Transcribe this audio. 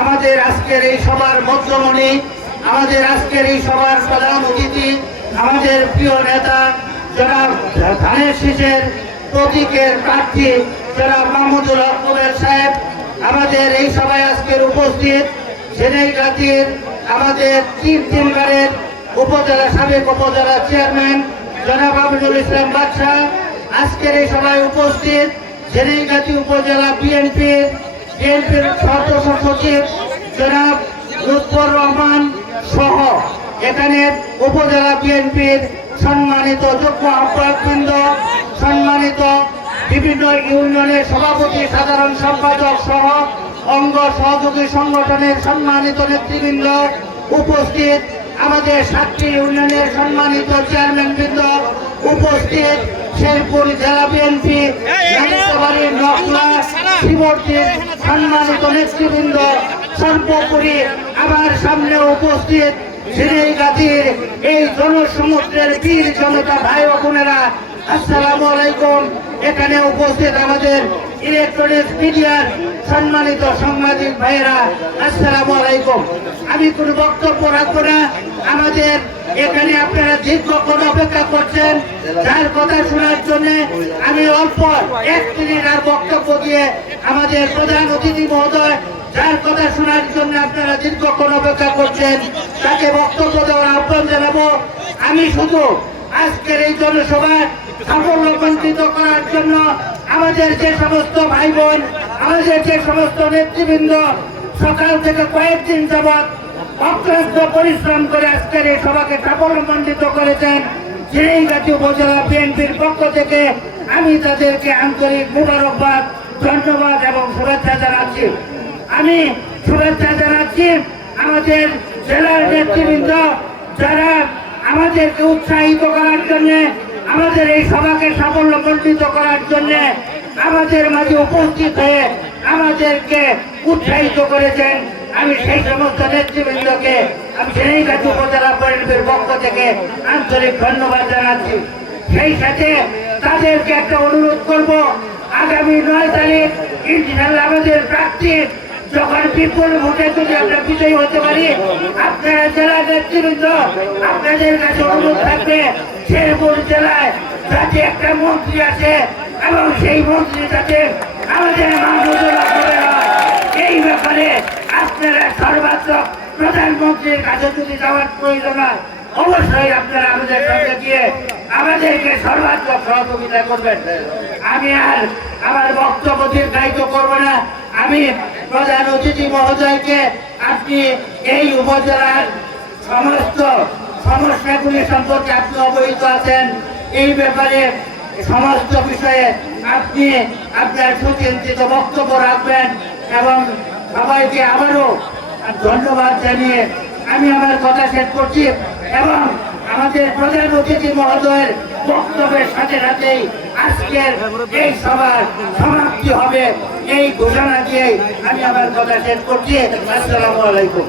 আমাদের আজকের এই সভার মধ্যমণি, আমাদের আজকের এই সভার প্রধান অতিথি, আমাদের প্রিয় নেতা জনাব ধানের শীষের প্রতীকের প্রার্থী জনাব মাহমুদুল হক সাহেব আমাদের এই সভায় আজকের উপস্থিত। ঝিনাইগাতীর আমাদের তিনবারের উপজেলা সাবেক উপজেলা চেয়ারম্যান জনাব আমিনুল ইসলাম বাদশাহ আজকের এই সভায় উপস্থিত। ঝিনাইগাতী উপজেলা বিএনপির সদস্য সচিব জনাব লুৎফর রহমান সহ এখানে উপজেলা বিএনপির সম্মানিত যোগ্য আহ্বায়কবৃন্দ, সম্মানিত বিভিন্ন ইউনিয়নের সভাপতি, সাধারণ সম্পাদক সহ অঙ্গ সহযোগী সংগঠনের সম্মানিত নেতৃবৃন্দ উপস্থিত, আমাদের 7টি ইউনিয়নের সম্মানিত চেয়ারম্যানবৃন্দ উপস্থিত, শেরপুর জেলা বিএনপি নালিতাবাড়ির নকলা শিবর্তীর সম্মানিত নেতৃবৃন্দ, সর্বোপরি আমার সামনে উপস্থিত ঝিনাইগাতীর এই জনসমুদ্রের বীর জনতা ভাই ও বোনেরা, আসসালামু আলাইকুম। এখানে উপস্থিত আমাদের ইলেকট্রনিক্স মিডিয়ার সম্মানিত সাংবাদিক ভাইয়েরা, আসসালামু আলাইকুম। আমি কোনো বক্তব্য রাখবো না। আমাদের এখানে আপনারা দীর্ঘক্ষণ অপেক্ষা করছেন যার কথা শোনার জন্য আমি অল্প 1 মিনিট আর বক্তব্য দিয়ে আমাদের প্রধান অতিথি মহোদয় যার কথা শোনার জন্য আপনারা দীর্ঘক্ষণ অপেক্ষা করছেন তাকে বক্তব্য দেওয়ার আহ্বান জানাবো। আমি শুধু আজকের এই জনসভায় সাফল্যমণ্ডিত করার জন্য আমাদের যে সমস্ত ভাই বোন, আমাদের যে সমস্ত নেতৃবৃন্দ সকাল থেকে কয়েকদিন যাবৎ অক্লান্ত পরিশ্রম করে আজকের এই সভাকে সাফল্যমণ্ডিত করেছেন, ঝিনাইগাতী উপজেলা বিএনপির পক্ষ থেকে আমি তাদেরকে আন্তরিক মুবারকবাদ, ধন্যবাদ এবং শুভেচ্ছা জানাচ্ছি। আমি শুভেচ্ছা জানাচ্ছি আমাদের জেলার নেতৃবৃন্দ যারা আমাদেরকে উৎসাহিত করার জন্য, আমাদের এই সভাকে সাফল্যমণ্ডিত করার জন্য আমাদের মাঝে উপস্থিত হয়ে আমাদেরকে উৎসাহিত করেছেন। আমি সেই সমস্ত নেতৃবৃন্দকে আমি ঝিনাইগাতী উপজেলা বিএনপির পক্ষ থেকে আন্তরিক ধন্যবাদ জানাচ্ছি। সেই সাথে তাদেরকে একটা অনুরোধ করব, আগামী 9 তারিখ ইনশাআল্লাহ আমাদের প্রার্থী যখন বিপুল ভোটে যদি আমরা বিজয়ী হতে পারি, আপনারা জেলা নেতৃবৃন্দ আপনাদের কাছে অনুরোধ থাকবে শেরপুর জেলায় যাতে একটা মন্ত্রী আছে এবং সেই মন্ত্রী যাতে আমাদের মাহমুদুল হক এই ব্যাপারে আপনারা সর্বাত্মক প্রধানমন্ত্রীর কাছে যদি যাওয়ার প্রয়োজন হয় অবশ্যই আপনারা আমাদের সঙ্গে গিয়ে আমাদেরকে সর্বাত্মক সহযোগিতা করবেন। আমি আর আমার বক্তব্য দীর্ঘায়িত করব না। আমি প্রধান অতিথি মহোদয়কে আপনি এই উপজেলার সমস্ত সমস্যাগুলি সম্পর্কে আপনি অবহিত আছেন, এই ব্যাপারে সমস্ত বিষয়ে আপনি আপনার সুচিন্তিত বক্তব্য রাখবেন এবং সবাইকে আবারও ধন্যবাদ জানিয়ে আমি আমার কথা শেষ করছি এবং আমাদের প্রধান অতিথি মহোদয়ের বক্তব্যের সাথে সাথেই আজকের এই সভার সমাপ্তি হবে এই ঘোষণা দিয়ে আমি আমার কথা শেষ করছি। আসসালামু আলাইকুম।